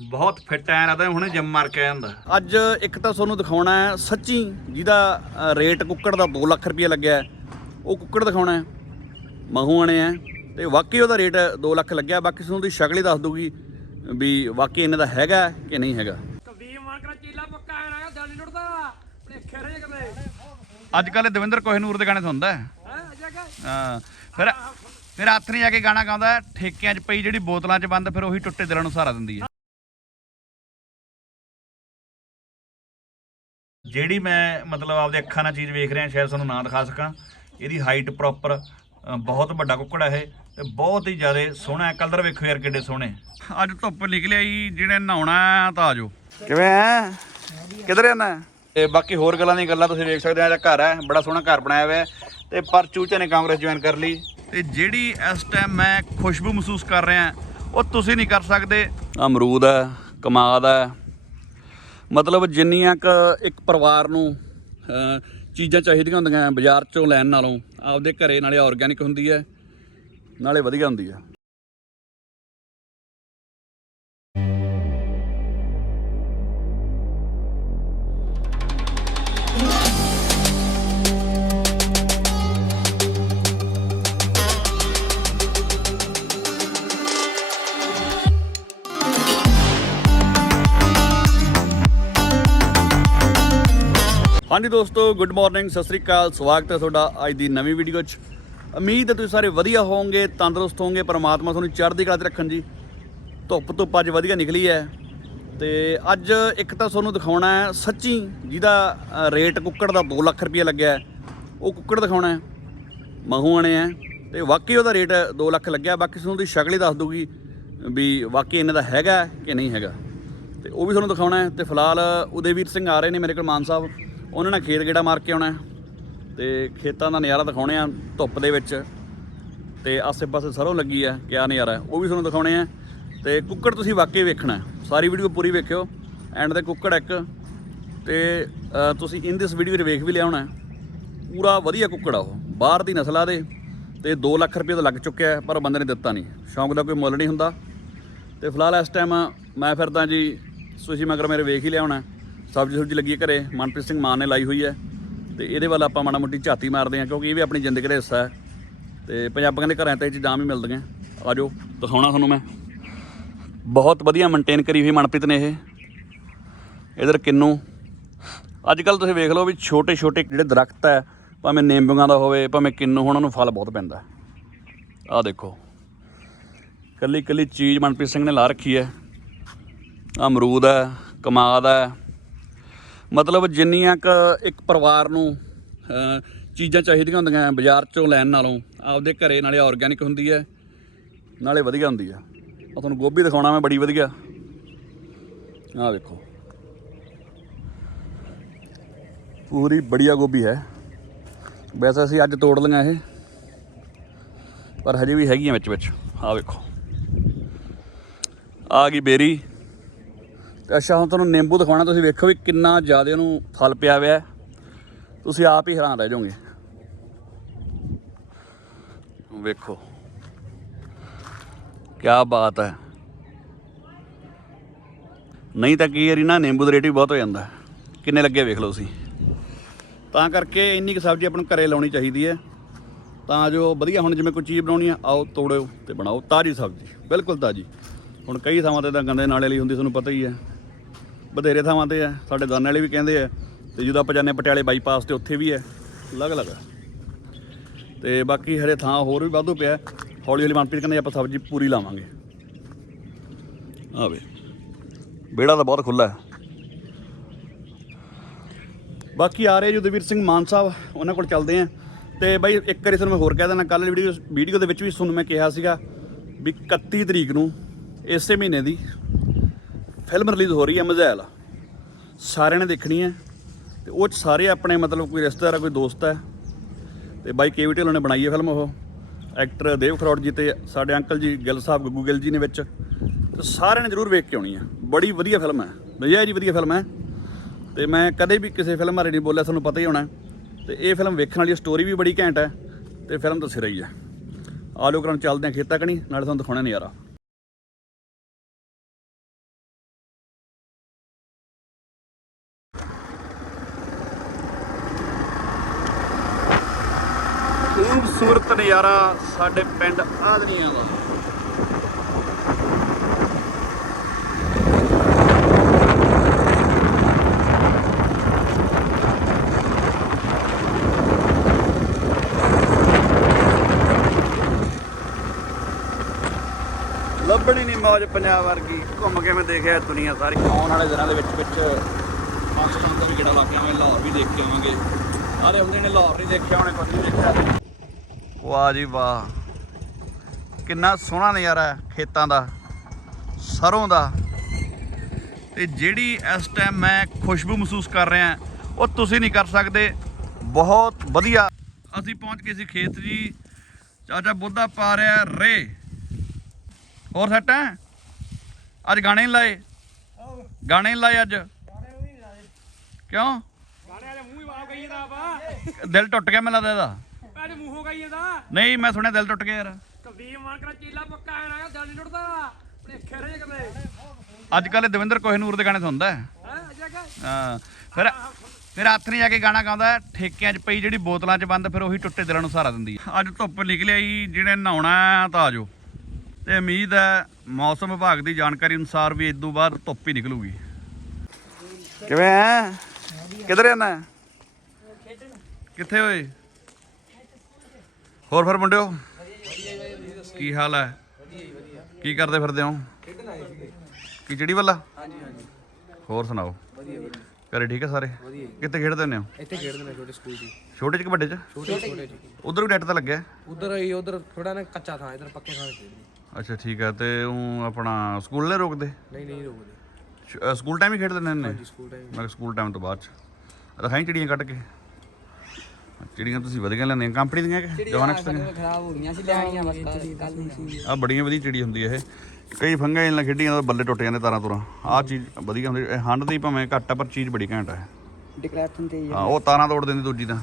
ਬਹੁਤ ਫਿੱਟ ਐ ਲੱਗਦਾ ਹੁਣੇ ਜਿਮ ਮਾਰ ਕੇ ਆਇਆ ਹੁੰਦਾ ਅੱਜ ਇੱਕ ਤਾਂ ਤੁਹਾਨੂੰ ਦਿਖਾਉਣਾ ਹੈ ਸੱਚੀ ਜਿਹਦਾ ਅ, ਰੇਟ ਕੁੱਕੜ ਦਾ 2 ਲੱਖ ਰੁਪਏ ਲੱਗਿਆ ਹੈ, ਉਹ ਕੁੱਕੜ ਦਿਖਾਉਣਾ ਹੈ। ਮਹੂਆਣੇ ਹੈ ਤੇ ਵਾਕਈ ਉਹਦਾ ਰੇਟ 2 ਲੱਖ ਲੱਗਿਆ। ਬਾਕੀ ਤੁਹਾਨੂੰ ਦੀ ਸ਼ਕਲ ਹੀ ਦੱਸ ਦੂਗੀ ਵੀ ਵਾਕਈ ਇਹਨਾਂ ਦਾ ਹੈਗਾ ਕਿ ਨਹੀਂ ਹੈਗਾ। ਕੁਲਦੀਪ ਮਾਨ ਕਰਾ ਚੀਲਾ ਪੱਕਾ ਆਣਾ ਹੈ ਦਿਲ ਨਹੀਂ ਟੁੱਟਦਾ। ਭਲੇਖੇ ਰਹੇ ਕਦੇ ਅੱਜ ਕੱਲ ਦਵਿੰਦਰ ਕੋਹਿਨੂਰ ਦੇ ਗਾਣੇ ਸੁਣਦਾ ਹੈ। ਹੈ ਅਜਾ ਕਾ? ਹਾਂ ਫਿਰ ਫਿਰ ਨਹੀਂ ਜਾ ਕੇ ਗਾਣਾ ਗਾਉਂਦਾ ਹੈ, ਠੇਕਿਆਂ 'ਚ ਪਈ ਜਿਹੜੀ ਬੋਤਲਾਂ 'ਚ ਬੰਦ ਫਿਰ ਉਹੀ ਟੁੱਟੇ ਦਿਲਾਂ ਨੂੰ ਸਹਾਰਾ ਦਿੰਦੀ ਹੈ। ਜਿਹੜੀ ਮੈਂ ਮਤਲਬ ਆਪਦੇ ਅੱਖਾਂ ਨਾਲ ਚੀਜ਼ ਵੇਖ ਰਿਹਾ ਸ਼ਾਇਦ ਤੁਹਾਨੂੰ ਨਾ ਦਿਖਾ ਸਕਾਂ। ਇਹਦੀ ਹਾਈਟ ਪ੍ਰੋਪਰ ਬਹੁਤ ਵੱਡਾ ਕੁੱਕੜ ਹੈ ਇਹ ਤੇ ਬਹੁਤ ਹੀ ਜ਼ਿਆਦਾ ਸੋਹਣਾ ਹੈ। ਕਲਰ ਵੇਖੋ ਯਾਰ ਕਿੱਡੇ ਸੋਹਣੇ। ਅੱਜ ਧੁੱਪ ਨਿਕਲਿਆ ਜੀ ਜਿਹੜੇ ਨਹਾਉਣਾ ਹੈ ਤਾਂ ਆਜੋ ਕਿਵੇਂ ਹੈ? ਕਿੱਧਰ ਜਾਣਾ ਤੇ ਬਾਕੀ ਹੋਰ ਗੱਲਾਂ ਦੀਆਂ ਗੱਲਾਂ ਤੁਸੀਂ ਵੇਖ ਸਕਦੇ ਆ ਇਹਦਾ ਘਰ ਹੈ ਬੜਾ ਸੋਹਣਾ ਘਰ ਬਣਾਇਆ ਹੋਇਆ ਹੈ। ਤੇ ਪਰ ਚੂਚੇ ਨੇ ਕਾਂਗਰਸ ਜੁਆਇਨ ਕਰ ਲਈ। ਤੇ ਜਿਹੜੀ ਇਸ ਟਾਈਮ ਮੈਂ ਖੁਸ਼ਬੂ ਮਹਿਸੂਸ ਕਰ ਰਿਹਾ ਉਹ ਤੁਸੀਂ ਨਹੀਂ ਕਰ ਸਕਦੇ। ਅਮਰੂਦ ਹੈ ਕਮਾਦ ਹੈ। ਮਤਲਬ ਜਿੰਨੀਆਂ ਕ ਇੱਕ ਪਰਿਵਾਰ ਨੂੰ ਚੀਜ਼ਾਂ ਚਾਹੀਦੀਆਂ ਹੁੰਦੀਆਂ ਬਾਜ਼ਾਰ ਚੋਂ ਲੈਣ ਨਾਲੋਂ, ਆਪਦੇ ਘਰੇ ਨਾਲੇ ਆਰਗੈਨਿਕ ਹੁੰਦੀ ਹੈ, ਨਾਲੇ ਵਧੀਆ ਹੁੰਦੀ ਹੈ। ਹਾਂਜੀ ਦੋਸਤੋ ਗੁੱਡ ਮਾਰਨਿੰਗ ਸਤਿ ਸ੍ਰੀ ਅਕਾਲ, ਸਵਾਗਤ ਹੈ ਤੁਹਾਡਾ ਅੱਜ ਦੀ ਨਵੀਂ ਵੀਡੀਓ 'ਚ। ਉਮੀਦ ਹੈ ਤੁਸੀਂ ਸਾਰੇ ਵਧੀਆ ਹੋਵੋਗੇ, ਤੰਦਰੁਸਤ ਹੋਵੋਗੇ, ਪਰਮਾਤਮਾ ਤੁਹਾਨੂੰ ਚੜ੍ਹਦੀ ਕਲਾ 'ਚ ਰੱਖਣ ਜੀ। ਧੁੱਪ ਧੁੱਪ ਅੱਜ ਵਧੀਆ ਨਿਕਲੀ ਹੈ। ਤੇ ਅੱਜ ਇੱਕ ਤਾਂ ਤੁਹਾਨੂੰ ਦਿਖਾਉਣਾ ਹੈ, ਸੱਚੀ ਜਿਹਦਾ ਰੇਟ ਕੁੱਕੜ ਦਾ 2 ਲੱਖ ਰੁਪਏ ਲੱਗਿਆ ਉਹ ਕੁੱਕੜ ਦਿਖਾਉਣਾ ਹੈ। ਮਹੂਆਣੇ ਹੈ। ਤੇ ਵਾਕਈ ਉਹਦਾ ਰੇਟ 2 ਲੱਖ ਲੱਗਿਆ। ਬਾਕੀ ਤੁਹਾਨੂੰ ਦੀ ਸ਼ਕਲ ਹੀ ਦੱਸ ਦੂਗੀ ਵੀ ਵਾਕਈ ਇਹਨਾਂ ਦਾ ਹੈਗਾ ਕਿ ਨਹੀਂ ਹੈਗਾ। ਤੇ ਉਹ ਵੀ ਤੁਹਾਨੂੰ ਦਿਖਾਉਣਾ ਹੈ। ਤੇ ਫਿਲਹਾਲ ਉਦੇਵੀਰ ਸਿੰਘ ਆ ਰਹੇ ਨੇ ਮੇਰੇ ਕੋਲ, ਮਾਨ ਸਾਹਿਬ। ਉਹਨਾਂ ਨਾਲ ਖੇਤ ਗੇੜਾ ਮਾਰ ਕੇ ਆਉਣਾ ਹੈ ਤੇ ਖੇਤਾਂ ਦਾ ਨਜ਼ਾਰਾ ਦਿਖਾਉਣੇ ਆ ਧੁੱਪ ਦੇ ਵਿੱਚ ਤੇ ਆਸੇ-ਪਾਸੇ ਸਰੋਂ ਲੱਗੀ ਆ ਕਿਆ ਨਜ਼ਾਰਾ ਉਹ ਵੀ ਤੁਹਾਨੂੰ ਦਿਖਾਉਣੇ ਆ ਤੇ ਕੁੱਕੜ ਤੁਸੀਂ ਵਾਕਈ ਵੇਖਣਾ ਸਾਰੀ ਵੀਡੀਓ ਪੂਰੀ ਵੇਖਿਓ। ਐਂਡ ਤੇ ਕੁੱਕੜ ਇੱਕ। ਤੇ ਤੁਸੀਂ ਇਨ ਦਿਸ ਵੀਡੀਓ ਵਿੱਚ ਵੇਖ ਵੀ ਲਿਆ ਹੋਣਾ ਪੂਰਾ ਵਧੀਆ ਕੁੱਕੜ ਆ ਉਹ। ਬਾਹਰ ਦੀ ਨਸਲ ਆ ਦੇ ਤੇ 2 ਲੱਖ ਰੁਪਏ ਤਾਂ ਲੱਗ ਚੁੱਕਿਆ ਪਰ ਬੰਦੇ ਨੇ ਦਿੱਤਾ ਨਹੀਂ। ਸ਼ੌਂਕ ਦਾ ਕੋਈ ਮੁੱਲ ਨਹੀਂ ਹੁੰਦਾ। ਤੇ ਫਿਲਹਾਲ ਇਸ ਟਾਈਮ ਮੈਂ ਫਿਰਦਾ ਜੀ ਤੁਸੀਂ ਮਗਰ ਮੇਰੇ ਵੇਖ ਹੀ ਲਿਆ ਹੋਣਾ ਸਬਜ਼ੀ ਸੁਬਜ਼ੀ ਲੱਗੀ ਹੈ ਘਰੇ। ਮਨਪ੍ਰੀਤ ਸਿੰਘ ਮਾਨ ਨੇ ਲਾਈ ਹੋਈ ਹੈ। ਤੇ ਇਹਦੇ ਵੱਲ ਆਪਾਂ ਮਾੜਾ ਮੋਟੀ ਝਾਤੀ ਮਾਰਦੇ ਹਾਂ, ਕਿਉਂਕਿ ਇਹ ਵੀ ਆਪਣੀ ਜ਼ਿੰਦਗੀ ਦਾ ਹਿੱਸਾ ਹੈ। ਤੇ ਪੰਜਾਬੀਆਂ ਦੇ ਘਰਾਂ ਤੇ ਇਹ ਚੀਜ਼ਾਂ ਵੀ ਮਿਲਦੀਆਂ। ਆਜੋ ਦਿਖਾਉਣਾ ਤੁਹਾਨੂੰ ਮੈਂ। ਬਹੁਤ ਵਧੀਆ ਮੇਨਟੇਨ ਕਰੀ ਹੋਈ ਮਨਪ੍ਰੀਤ ਨੇ ਇਹ। ਇਧਰ ਕਿੰਨੂ। ਅੱਜ ਕੱਲ ਤੁਸੀਂ ਵੇਖ ਲਓ ਵੀ ਛੋਟੇ ਛੋਟੇ ਜਿਹੜੇ ਦਰਖਤ ਹੈ, ਭਾਵੇਂ ਨਿੰਬੂਆਂ ਦਾ ਹੋਵੇ, ਭਾਵੇਂ ਕਿੰਨੂ, ਹੁਣ ਉਹਨੂੰ ਫਲ ਬਹੁਤ ਪੈਂਦਾ ਆਹ ਦੇਖੋ। ਕੱਲੀ ਕੱਲੀ ਚੀਜ਼ ਮਨਪ੍ਰੀਤ ਸਿੰਘ ਨੇ ਲਾ ਰੱਖੀ ਹੈ। ਅਮਰੂਦ ਹੈ, ਕਮਾਦ ਹੈ। ਮਤਲਬ ਜਿੰਨੀਆਂ ਕ ਇੱਕ ਪਰਿਵਾਰ ਨੂੰ ਚੀਜ਼ਾਂ ਚਾਹੀਦੀਆਂ ਹੁੰਦੀਆਂ ਬਾਜ਼ਾਰ ਚੋਂ ਲੈਣ ਨਾਲੋਂ, ਆਪਦੇ ਘਰੇ ਨਾਲੇ ਆਰਗੈਨਿਕ ਹੁੰਦੀ ਹੈ ਨਾਲੇ ਵਧੀਆ ਹੁੰਦੀ ਹੈ ਆ ਤੁਹਾਨੂੰ ਗੋਭੀ ਦਿਖਾਉਣਾ ਮੈਂ, ਬੜੀ ਵਧੀਆ। ਆਹ ਦੇਖੋ। ਪੂਰੀ ਬੜੀਆ ਗੋਭੀ ਹੈ। ਵੈਸੇ ਅਸੀਂ ਅੱਜ ਤੋੜ ਲਈਆਂ ਇਹ, ਪਰ ਹਜੇ ਵੀ ਹੈਗੀਆਂ ਵਿੱਚ ਵਿੱਚ। ਆਹ ਵੇਖੋ। ਆ ਗਈ ਬੇਰੀ। ਅੱਛਾ, ਹੁਣ ਤੁਹਾਨੂੰ ਨਿੰਬੂ ਦਿਖਾਉਣਾ, ਤੁਸੀਂ ਵੇਖੋ ਵੀ ਕਿੰਨਾ ਜ਼ਿਆਦਾ ਉਹਨੂੰ ਫਲ ਪਿਆ ਹੋਇਆ ਤੁਸੀਂ ਆਪ ਹੀ ਹੈਰਾਨ ਰਹਿ ਜਾਓਗੇ। ਵੇਖੋ ਕੀ ਬਾਤ ਹੈ। ਨਹੀਂ ਤਾਂ ਕੀ ਯਾਰੀ ਨਾ ਨਿੰਬੂ ਦਾ ਰੇਟ ਵੀ ਬਹੁਤ ਹੋ ਜਾਂਦਾ ਕਿੰਨੇ ਲੱਗੇ ਵੇਖ ਲਓ ਤੁਸੀਂ। ਤਾਂ ਕਰਕੇ ਇੰਨੀ ਕੁ ਸਬਜ਼ੀ ਆਪਾਂ ਨੂੰ ਘਰੇ ਲਾਉਣੀ ਚਾਹੀਦੀ ਹੈ। ਤਾਂ ਜੋ ਵਧੀਆ, ਹੁਣ ਜਿਵੇਂ ਕੋਈ ਚੀਜ਼ ਬਣਾਉਣੀ ਆ, ਆਓ, ਤੋੜਿਓ ਤੇ ਬਣਾਓ ਤਾਜ਼ੀ ਸਬਜ਼ੀ। ਬਿਲਕੁਲ ਤਾਜ਼ੀ। ਹੁਣ ਕਈ ਥਾਵਾਂ ਤੇ ਤਾਂ ਗੰਦੇ ਨਾਲੇ ਲਈ ਹੁੰਦੀ, ਤੁਹਾਨੂੰ ਪਤਾ ਹੀ ਹੈ। ਬਥੇਰੇ ਥਾਵਾਂ ਤੇ ਆ, ਸਾਡੇ ਦਾਨੇ ਵਾਲੇ ਵੀ ਕਹਿੰਦੇ ਆ, ਤੇ ਜਦੋਂ ਆਪਾਂ ਜਾਂਦੇ ਹਾਂ ਪਟਿਆਲੇ ਬਾਈਪਾਸ ਤੇ ਉੱਥੇ ਵੀ ਹੈ ਅਲੱਗ-ਅਲੱਗ ਆ। ਤੇ ਬਾਕੀ ਹਰੇ ਥਾਂ ਹੋਰ ਵੀ ਵਾਧੂ ਪਿਆ, ਹੌਲੀ ਹੌਲੀ ਮਨਪ੍ਰੀਤ ਕਹਿੰਦੇ ਆਪਾਂ ਸਬਜ਼ੀ ਪੂਰੀ ਲਾਵਾਂਗੇ। ਆਵੇ ਬੇੜਾ ਤਾਂ ਬਹੁਤ ਖੁੱਲਾ ਹੈ। ਬਾਕੀ ਆ ਰਹੇ ਜੁਦਵੀਰ ਸਿੰਘ ਮਾਨ ਸਾਹਿਬ, ਉਹਨਾਂ ਕੋਲ ਚੱਲਦੇ ਆਂ ਤੇ ਬਾਈ, ਇੱਕ ਵਾਰੀ ਤੁਹਾਨੂੰ ਮੈਂ ਹੋਰ ਕਹਿ ਦੇਣਾ ਕੱਲ ਵੀਡੀਓ ਵੀਡੀਓ ਦੇ ਵਿੱਚ ਵੀ ਤੁਹਾਨੂੰ ਮੈਂ ਕਿਹਾ ਸੀਗਾ ਵੀ 31 ਤਰੀਕ ਨੂੰ ਇਸੇ ਮਹੀਨੇ ਦੀ ਫਿਲਮ ਰਿਲੀਜ਼ ਹੋ ਰਹੀ ਹੈ ਮਜ਼ੈਲ ਸਾਰਿਆਂ ਨੇ ਦੇਖਣੀ ਹੈ। ਤੇ ਉਹ 'ਚ ਸਾਰੇ ਆਪਣੇ ਮਤਲਬ ਕੋਈ ਰਿਸ਼ਤੇਦਾਰ ਹੈ ਕੋਈ ਦੋਸਤ ਹੈ ਤੇ ਬਾਈ ਕੇਵੀ ਢਿੱਲੋਂ ਨੇ ਬਣਾਈ ਹੈ ਫਿਲਮ ਉਹ। ਐਕਟਰ ਦੇਵ ਖਰੋੜ ਜੀ ਤੇ ਸਾਡੇ ਅੰਕਲ ਜੀ ਗਿੱਲ ਸਾਹਿਬ, ਗੱਗੂ ਗਿੱਲ ਜੀ ਨੇ ਵਿੱਚ। ਤੇ ਸਾਰਿਆਂ ਨੇ ਜ਼ਰੂਰ ਵੇਖ ਕੇ ਆਉਣੀ ਹੈ। ਬੜੀ ਵਧੀਆ ਫਿਲਮ ਹੈ। ਵਧੀਆ ਜੀ, ਵਧੀਆ ਫਿਲਮ ਹੈ। ਤੇ ਮੈਂ ਕਦੇ ਵੀ ਕਿਸੇ ਫਿਲਮ ਬਾਰੇ ਨਹੀਂ ਬੋਲਿਆ, ਤੁਹਾਨੂੰ ਪਤਾ ਹੀ ਹੋਣਾ ਹੈ। ਤੇ ਇਹ ਫਿਲਮ ਵੇਖਣ ਵਾਲੀ ਸਟੋਰੀ ਵੀ ਬੜੀ ਘੈਂਟ ਹੈ। ਤੇ ਫਿਲਮ ਤਾਂ ਸਿਰ ਹੀ। ਹੈ ਆਲੋ ਕਰਨ ਚੱਲਦੇ ਆ ਖੇਤਾਂ ਕਣੀ, ਨਾਲੇ ਤੁਹਾਨੂੰ ਦਿਖਾਉਣਾ ਨਜ਼ਾਰਾ। ਨਜ਼ਾਰਾ ਸਾਡੇ ਪਿੰਡ ਆਦਨੀਆਂ ਦਾ। ਲੱਭਣੀ ਨਹੀਂ ਮੌਜ ਪੰਜਾਬ ਵਰਗੀ। ਘੁੰਮ ਕੇ ਮੈਂ ਦੇਖਿਆ ਦੁਨੀਆ ਸਾਰੀ। ਆਉਣ ਵਾਲੇ ਦਿਨਾਂ ਦੇ ਵਿੱਚ ਵਿੱਚ ਪਾਕਿਸਤਾਨ ਦਾ ਵੀ ਗੇੜਾ ਲਾ ਕੇ ਆਵਾਂਗੇ ਲਾਹੌਰ ਵੀ ਦੇਖ ਕੇ ਆਵਾਂਗੇ। ਸਾਰੇ ਹੁੰਦੇ ਨੇ ਲਾਹੌਰ ਨਹੀਂ ਦੇਖਿਆ ਉਹਨੇ ਕੁਝ ਨਹੀਂ ਦੇਖਿਆ। ਵਾਹ ਜੀ ਵਾਹ। ਕਿੰਨਾ ਸੋਹਣਾ ਨਜ਼ਾਰਾ ਹੈ ਖੇਤਾਂ ਦਾ ਸਰੋਂ ਦਾ। ਤੇ ਜਿਹੜੀ ਇਸ ਟਾਈਮ ਮੈਂ ਖੁਸ਼ਬੂ ਮਹਿਸੂਸ ਕਰ ਰਿਹਾ ਉਹ ਤੁਸੀਂ ਨਹੀਂ ਕਰ ਸਕਦੇ। ਬਹੁਤ ਵਧੀਆ। ਅਸੀਂ ਪਹੁੰਚ ਗਏ ਸੀ ਖੇਤ ਜੀ। ਚਾਚਾ ਬੁੱਧਾ ਪਾ ਰਿਹਾ ਰੇ। ਹੋਰ ਸੱਟ ਹੈ? ਅੱਜ ਗਾਣੇ ਨਹੀਂ ਲਾਏ? ਗਾਣੇ ਨਹੀਂ ਲਾਏ ਅੱਜ? ਕਿਉਂ? ਗਾਣੇ ਵਾਲੇ ਮੂੰਹ ਹੀ ਵਾਹ ਗਈ ਦਾ ਵਾ ਦਿਲ ਟੁੱਟ ਗਿਆ ਮੈਨੂੰ ਲੱਗਦਾ ਇਹਦਾ। ਭੈਣ ਮੂੰਹੋਂ ਗਈ ਇਹਦਾ। ਨਹੀਂ ਮੈਂ ਸੁਣਿਆ ਦਿਲ ਟੁੱਟ ਗਿਆ ਯਾਰ। ਕੁਲਦੀਪ ਮਾਨ ਕਰਾ ਚੀਲਾ ਪੱਕਾ ਆਣਾ ਆ ਦਿਲ ਨਹੀਂ ਟੁੱਟਦਾ। ਆਪਣੇ ਖੇਰੇ ਕਦੇ ਅੱਜ ਕੱਲ੍ਹ ਦਵਿੰਦਰ ਕੋਹਿਨੂਰ ਦੇ ਗਾਣੇ ਸੁਣਦਾ ਹੈ। ਫਿਰ ਫਿਰ ਹੱਥ ਨਹੀਂ ਜਾ ਕੇ ਗਾਣਾ ਗਾਉਂਦਾ ਠੇਕਿਆਂ 'ਚ ਪਈ ਜਿਹੜੀ ਬੋਤਲਾਂ 'ਚ ਬੰਦ ਫਿਰ ਉਹੀ ਟੁੱਟੇ ਦਿਲਾਂ ਨੂੰ ਸਹਾਰਾ ਦਿੰਦੀ ਹੈ। ਅੱਜ ਧੁੱਪ ਨਿਕਲ ਆਈ ਜਿਹਨੇ ਨਹਾਉਣਾ ਤਾਂ ਆਜੋ ਤੇ ਉਮੀਦ ਹੈ ਮੌਸਮ ਵਿਭਾਗ ਦੀ ਜਾਣਕਾਰੀ ਅਨੁਸਾਰ ਵੀ ਇਦੋਂ ਬਾਅਦ ਧੁੱਪ ਹੀ ਨਿਕਲੂਗੀ। ਕਿਵੇਂ ਹੈ? ਕਿੱਧਰ ਜਾਣਾ ਹੈ? ਕਿੱਥੇ ਹੋਏ? ਹੋਰ ਫਿਰ ਮੁੰਡਿਓ? ਕੀ ਹਾਲ ਹੈ? ਕੀ ਕਰਦੇ ਫਿਰਦੇ ਹੋ? ਕੀ ਚਿੜੀ ਵੱਲਾ ਹੋਰ ਸੁਣਾਓ? ਘਰੇ ਠੀਕ ਹੈ ਸਾਰੇ? ਕਿੱਥੇ ਖੇਡਦੇ ਹੁੰਦੇ ਹੋ? ਇੱਥੇ ਖੇਡਦੇ ਨੇ ਛੋਟੇ ਸਕੂਲ 'ਚ ਛੋਟੇ ਚ ਕਿ ਵੱਡੇ ਚ? ਛੋਟੇ ਛੋਟੇ ਉਧਰ ਵੀ ਨੈਟ ਤਾਂ ਲੱਗਿਆ? ਉਧਰ ਹੀ ਉਧਰ ਥੋੜਾ ਨਾ ਕੱਚਾ ਥਾਂ ਇਧਰ ਪੱਕੇ ਥਾਂ 'ਤੇ ਖੇਡਦੇ। ਅੱਛਾ ਠੀਕ ਹੈ ਤੇ ਉਹ ਆਪਣਾ ਸਕੂਲ ਨੇ ਰੋਕਦੇ? ਨਹੀਂ ਨਹੀਂ ਰੋਕਦੇ। ਸਕੂਲ ਟਾਈਮ ਹੀ ਖੇਡਦੇ ਨੇ ਨੇ ਸਕੂਲ ਟਾਈਮ ਮੈਂ ਕਿਹਾ ਸਕੂਲ ਟਾਈਮ ਤੋਂ ਬਾਅਦ ਚ। ਰਖਾਈ ਚਿੜੀਆਂ ਕੱਢ ਕੇ? ਚਿੜੀਆਂ ਤੁਸੀਂ ਵਧੀਆ ਲੈਂਦੀਆਂ ਕੰਪਨੀ ਦੀਆਂ ਕਿ ਜਵਾਨਕਸ ਦੀਆਂ? ਖਰਾਬ ਹੋ ਗਈਆਂ ਸੀ ਲੈਣੀਆਂ ਬਸ ਕੱਲ ਨਹੀਂ ਆ ਬੜੀਆਂ ਵਧੀਆ ਚਿੜੀ ਹੁੰਦੀ ਇਹ। ਕਈ ਫੰਗਾ ਨਾਲ ਖੇਡੀਆਂ ਤਾਂ ਬੱਲੇ ਟੁੱਟ ਜਾਂਦੇ ਤਾਰਾਂ ਤੁਰਾਂ। ਆਹ ਚੀਜ਼ ਵਧੀਆ ਹੁੰਦੀ ਇਹ ਹੰਡ ਦੀ ਭਾਵੇਂ ਘੱਟ ਆ ਪਰ ਚੀਜ਼ ਬੜੀ ਘੈਂਟ ਹੈ ਡਿਕਲੈਰੇਸ਼ਨ ਤੇ ਹੀ ਉਹ ਤਾਰਾਂ ਤੋੜ ਦਿੰਦੀ ਦੂਜੀ ਤਾਂ।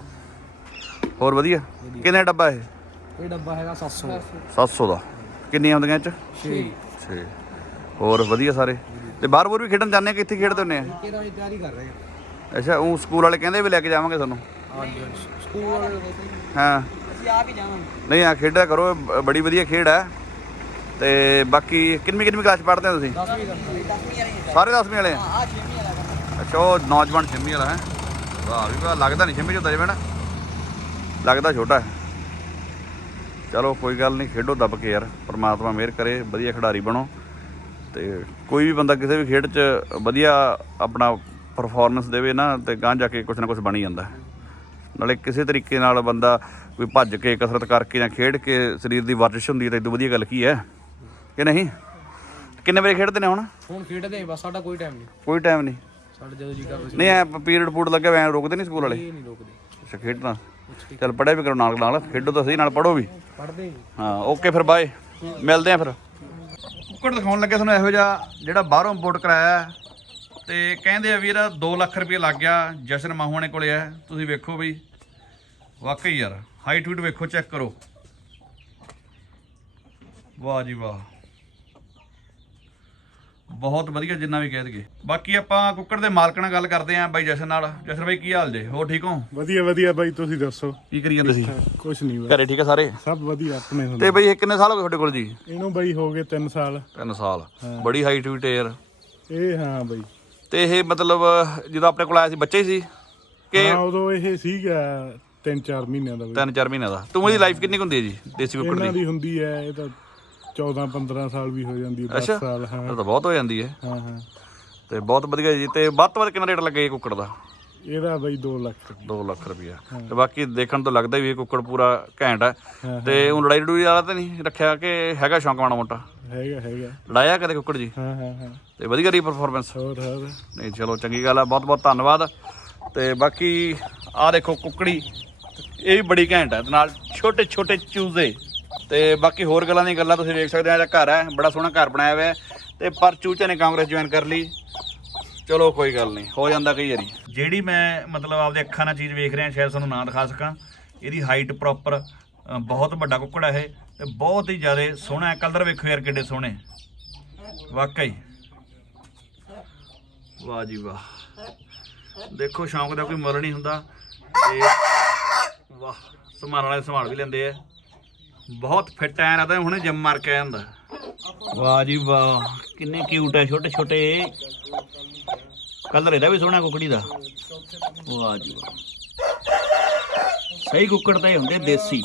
ਹੋਰ ਵਧੀਆ? ਕਿੰਨੇ ਡੱਬਾ ਇਹ? ਇਹ ਡੱਬਾ ਹੈਗਾ 700 700 ਦਾ। ਕਿੰਨੀਆਂ ਹੁੰਦੀਆਂ ਇਹ ਚ? 6 6 ਹੋਰ ਵਧੀਆ ਸਾਰੇ। ਤੇ ਬਾਹਰ ਬੂਰ ਵੀ ਖੇਡਣ ਜਾਂਦੇ ਆ ਕਿ ਇੱਥੇ ਖੇਡਦੇ ਹੁੰਦੇ ਆ? ਕਿਹੜਾ ਇਹ ਤਿਆਰੀ ਕਰ ਰਹੇ ਆ। ਅੱਛਾ ਉਹ ਸਕੂਲ ਵਾਲੇ ਕਹਿੰਦੇ ਵੀ ਲੈ ਕੇ ਜਾਵਾਂਗੇ ਤੁਹਾਨੂੰ ਸਕੂਲ ਹਾਂ। ਅਸੀਂ ਆਪ ਹੀ ਜਾਵਾਂਗੇ। ਨਹੀਂ ਆ ਖੇਡਿਆ ਕਰੋ ਇਹ ਬੜੀ ਵਧੀਆ ਖੇਡ ਹੈ ਤੇ ਬਾਕੀ ਕਿੰਨਵੀਂ ਕਿੰਨਵੀਂ ਕਲਾਸ ਪੜ੍ਹਦੇ ਹੋ ਤੁਸੀਂ? 10ਵੀਂ ਕਰਨਾ 10ਵੀਂ ਵਾਲੇ ਸਾਰੇ 10ਵੀਂ ਵਾਲੇ ਆ? ਆ 6ਵੀਂ ਵਾਲਾ ਅੱਛਾ ਉਹ ਨੌਜਵਾਨ ਛੇਵੀਂ ਵਾਲਾ ਹੈ। ਵਾਹ ਵੀ ਵਾਹ ਲੱਗਦਾ ਨਹੀਂ ਛੇਵੀਂ ਚ ਹੁੰਦਾ ਜਿਵੇਂ ਨਾ ਲੱਗਦਾ ਛੋਟਾ ਹੈ। ਚਲੋ ਕੋਈ ਗੱਲ ਨਹੀਂ ਖੇਡੋ ਦੱਬ ਕੇ ਯਾਰ। ਪ੍ਰਮਾਤਮਾ ਮਿਹਰ ਕਰੇ ਵਧੀਆ ਖਿਡਾਰੀ ਬਣੋ। ਤੇ ਕੋਈ ਵੀ ਬੰਦਾ ਕਿਸੇ ਵੀ ਖੇਡ 'ਚ ਵਧੀਆ ਆਪਣਾ ਪਰਫਾਰਮੈਂਸ ਦੇਵੇ ਨਾ ਤੇ ਗਾਂ ਜਾ ਕੇ ਕੁਝ ਨਾ ਕੁਝ ਬਣ ਹੀ ਜਾਂਦਾ ਹੈ। ਨਾਲੇ ਕਿਸੇ ਤਰੀਕੇ ਨਾਲ ਬੰਦਾ ਕੋਈ ਭੱਜ ਕੇ ਕਸਰਤ ਕਰਕੇ ਜਾਂ ਖੇਡ ਕੇ ਸਰੀਰ ਦੀ ਵਰਜਿਸ਼ ਹੁੰਦੀ ਹੈ ਤਾਂ ਇਦੋਂ ਵਧੀਆ ਗੱਲ ਕੀ ਹੈ? ਕਿ ਨਹੀਂ? ਕਿੰਨੇ ਵਜੇ ਖੇਡਦੇ ਨੇ ਹੁਣ? ਹੁਣ ਖੇਡਦੇ ਆ, ਬਸ ਸਾਡਾ ਕੋਈ ਟਾਈਮ ਨਹੀਂ। ਕੋਈ ਟਾਈਮ ਨਹੀਂ। ਸਾਡਾ ਜਦੋਂ ਜੀ ਕਰਦਾ ਨਹੀਂ ਐ ਪੀਰੀਅਡ ਪੂਡ ਲੱਗਿਆ ਵੈਂ ਰੋਕਦੇ ਨਹੀਂ ਸਕੂਲ ਵਾਲੇ? ਇਹ ਨਹੀਂ ਰੋਕਦੇ। ਅੱਛਾ ਖੇਡਣਾ। ਚਲ ਪੜਿਆ ਵੀ ਕਰੋ ਨਾਲ ਨਾਲ ਖੇਡੋ ਤਾਂ ਸਹੀ ਨਾਲ ਪੜੋ ਵੀ। ਪੜਦੇ ਹਾਂ। ਓਕੇ ਫਿਰ ਬਾਏ ਮਿਲਦੇ ਆ ਫਿਰ। ਕੁੱਕੜ ਦਿਖਾਉਣ ਲੱਗੇ ਤੁਹਾਨੂੰ ਇਹੋ ਜਿਹਾ ਜਿਹੜਾ ਬਾਹਰੋਂ ਇੰਪੋਰਟ ਕਰਾਇਆ ਹੈ। ਤੇ ਕਹਿੰਦੇ ਆ ਵੀ ਇਹਦਾ 2 ਲੱਖ ਰੁਪਏ ਲੱਗ ਗਿਆ ਜਸ਼ਨ ਮਾਹੂਆਣੇ ਕੋਲੇ ਹੈ ਤੁਸੀਂ ਵੇਖੋ ਬਈ। ਵਾਕਈ ਯਾਰ ਹਾਈਟ ਹੂਟ ਵੇਖੋ ਚੈੱਕ ਕਰੋ। ਵਾਹ ਜੀ ਵਾਹ। ਬਹੁਤ ਵਧੀਆ ਜਿੰਨਾ ਵੀ ਕਹਿ ਦਈਏ। ਬਾਕੀ ਆਪਾਂ ਕੁੱਕੜ ਦੇ ਮਾਲਕ ਨਾਲ ਗੱਲ ਕਰਦੇ ਆਂ ਬਾਈ ਜਸ਼ਨ ਨਾਲ। ਜਸ਼ਨ ਬਾਈ ਕੀ ਹਾਲ ਜੇ? ਹੋਰ ਠੀਕ ਹੋ? ਵਧੀਆ ਵਧੀਆ ਬਾਈ ਤੁਸੀਂ ਦੱਸੋ? ਕੀ ਕਰੀ ਜਾਂਦੇ ਸੀ? ਕੁਛ ਨਹੀਂ ਬਾਈ। ਘਰੇ ਠੀਕ ਹੈ ਸਾਰੇ? ਸਭ ਵਧੀਆ ਆਪਣੇ ਹੁੰਦੇ ਤੇ ਬਈ ਇਹ ਕਿੰਨੇ ਸਾਲ ਹੋ ਗਏ ਤੁਹਾਡੇ ਕੋਲ ਜੀ? ਇਹਨੂੰ ਬਾਈ ਹੋ ਗਏ 3 ਸਾਲ। 3 ਸਾਲ। ਬੜੀ ਹਾਈਟ ਵੀ ਟੇਰ ਇਹ ਹਾਂ ਬਾਈ। ਤੇ ਇਹ ਮਤਲਬ ਜਦੋਂ ਆਪਣੇ ਕੋਲ ਆਇਆ ਸੀ ਬੱਚੇ ਹੀ ਸੀ? ਕਿ ਹਾਂ ਉਦੋਂ ਇਹ ਸੀਗਾ 3-4 ਮਹੀਨਿਆਂ ਦਾ ਬਾਈ 3-4 ਮਹੀਨਿਆਂ ਦਾ। ਤੂੰ ਇਹਦੀ ਲਾਈਫ ਕਿੰਨੀ ਕੁ ਹੁੰਦੀ ਹੈ ਜੀ ਦੇਸੀ ਕੁੱਕੜ ਇਹਨਾਂ ਦੀ ਦੀ ਹੁੰਦੀ ਹੈ ਇਹ ਤਾਂ 14-15 ਸਾਲ ਵੀ ਹੋ ਜਾਂਦੀ ਹੈ 10 ਅੱਛਾ ਸਾਲ ਹਾਂ। ਇਹ ਤਾਂ ਬਹੁਤ ਹੋ ਜਾਂਦੀ ਹੈ। ਹਾਂ ਹਾਂ। ਤੇ ਬਹੁਤ ਵਧੀਆ ਜੀ ਤੇ ਵੱਧ ਤੋਂ ਵੱਧ ਕਿੰਨਾ ਰੇਟ ਲੱਗੇ ਕੁੱਕੜ ਦਾ? ਇਹਦਾ ਬਾਈ 2 ਲੱਖ 2 ਲੱਖ ਰੁਪਇਆ ਤੇ ਬਾਕੀ ਦੇਖਣ ਤੋਂ ਲੱਗਦਾ ਵੀ ਇਹ ਕੁੱਕੜ ਪੂਰਾ ਘੈਂਟ ਹੈ ਤੇ ਉਹ ਲੜਾਈ ਲੜੂਈ ਵਾਲਾ ਤਾਂ ਨਹੀਂ ਰੱਖਿਆ ਕਿ ਹੈਗਾ ਸ਼ੌਂਕ ਮਾੜਾ ਮੋਟਾ? ਹੈਗਾ ਹੈਗਾ। ਲੜਾਇਆ ਕਦੇ ਕੁੱਕੜ ਜੀ? ਹਾਂ ਹਾਂ ਹਾਂ। ਤੇ ਵਧੀਆ ਰਹੀ ਪਰਫਾਰਮੈਂਸ ਹੋਰ ਹੋਰ। ਨਹੀਂ ਚਲੋ ਚੰਗੀ ਗੱਲ ਆ। ਬਹੁਤ ਬਹੁਤ ਧੰਨਵਾਦ। ਤੇ ਬਾਕੀ ਆ ਦੇਖੋ ਕੁੱਕੜੀ ਇਹ ਵੀ ਬੜੀ ਘੈਂਟ ਹੈ ਤੇ ਨਾਲ ਛੋਟੇ ਛੋਟੇ ਚੂਜ਼ੇ। ਤੇ ਬਾਕੀ ਹੋਰ ਗੱਲਾਂ ਦੀਆਂ ਗੱਲਾਂ ਤੁਸੀਂ ਵੇਖ ਸਕਦੇ ਆ। ਇਹਦਾ ਘਰ ਹੈ ਬੜਾ ਸੋਹਣਾ ਘਰ ਬਣਾਇਆ ਹੋਇਆ ਹੈ। ਤੇ ਪਰ ਚੂਚੇ ਨੇ ਕਾਂਗਰਸ ਜੁਆਇਨ ਕਰ ਲਈ। ਚਲੋ ਕੋਈ ਗੱਲ ਨਹੀਂ, ਹੋ ਜਾਂਦਾ ਕਈ ਵਾਰੀ। ਜਿਹੜੀ ਮੈਂ ਮਤਲਬ ਆਪਦੇ ਅੱਖਾਂ ਨਾਲ ਚੀਜ਼ ਵੇਖ ਰਿਹਾ, ਸ਼ਾਇਦ ਤੁਹਾਨੂੰ ਨਾ ਦਿਖਾ ਸਕਾਂ, ਇਹਦੀ ਹਾਈਟ ਪ੍ਰੋਪਰ ਬਹੁਤ ਵੱਡਾ ਕੁੱਕੜ ਹੈ ਇਹ, ਤੇ ਬਹੁਤ ਹੀ ਜ਼ਿਆਦਾ ਸੋਹਣਾ ਹੈ। ਕਲਰ ਵੇਖੋ ਯਾਰ ਕਿੱਡੇ ਸੋਹਣੇ। ਵਾਕਈ। ਵਾਹ ਜੀ ਵਾਹ। ਦੇਖੋ, ਸ਼ੌਂਕ ਦਾ ਕੋਈ ਮੁੱਲ ਨਹੀਂ ਹੁੰਦਾ। ਤੇ ਵਾਹ ਸਮਾਨ ਵਾਲੇ ਸਮਾਨ ਵੀ ਲੈਂਦੇ ਆ। ਬਹੁਤ ਫਿੱਟ ਐ ਲੱਗਦਾ, ਹੁਣੇ ਜਿਮ ਮਾਰ ਕੇ ਆਇਆ ਹੁੰਦਾ। ਵਾਹ ਜੀ ਵਾਹ, ਕਿੰਨੇ ਕਿਊਟ ਐ ਛੋਟੇ ਛੋਟੇ ਕਲਰ ਇਹਦਾ ਵੀ ਸੋਹਣਾ ਕੁਕੜੀ ਦਾ। ਵਾਹ ਜੀ ਵਾਹ। ਸਹੀ ਕੁੱਕੜ ਤਾਂ ਇਹ ਹੁੰਦੇ ਦੇਸੀ।